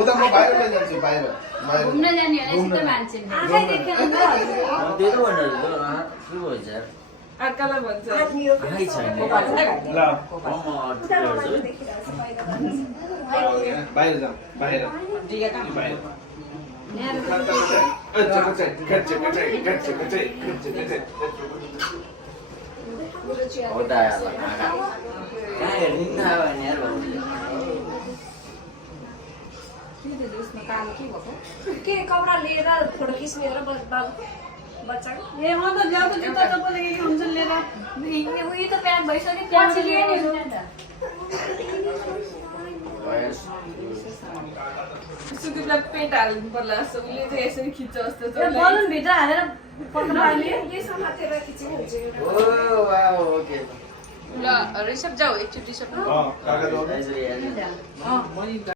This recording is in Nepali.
उता म बाहिर जान्छु बाहिर घुम्न जानेहरूलाई सिधै मान्छे आँखै देख्यो नि त त्यही भनेर के भन्छ अर्कालाई भन्छ आँखै छैन ल उता देखिरहेछ बाहिर जाऊ बाहिर बाहिर हो त यार कहाँ हेर्ने थाहा भएन यार के कपडा लिएर फोटो खिच्नेर बाबु बच्चाको ए म त ल्याउ त जुत्ता चप्पल के हुन्छ लिएर उयो त प्याक भइसक्यो पछि लिने हो नि त सुकुपलाई पेट हाल्नु पर्ला जस्तो उसले चाहिँ यसरी खिच्छ जस्तो छ बलुन भित्र हालेर पक्का पार्ने यो समातेर खिच्नु हुन्छ ओ वाओ ओके ल ऋषभ जाऊ एकचोटि सब काका यसरी हेर्नु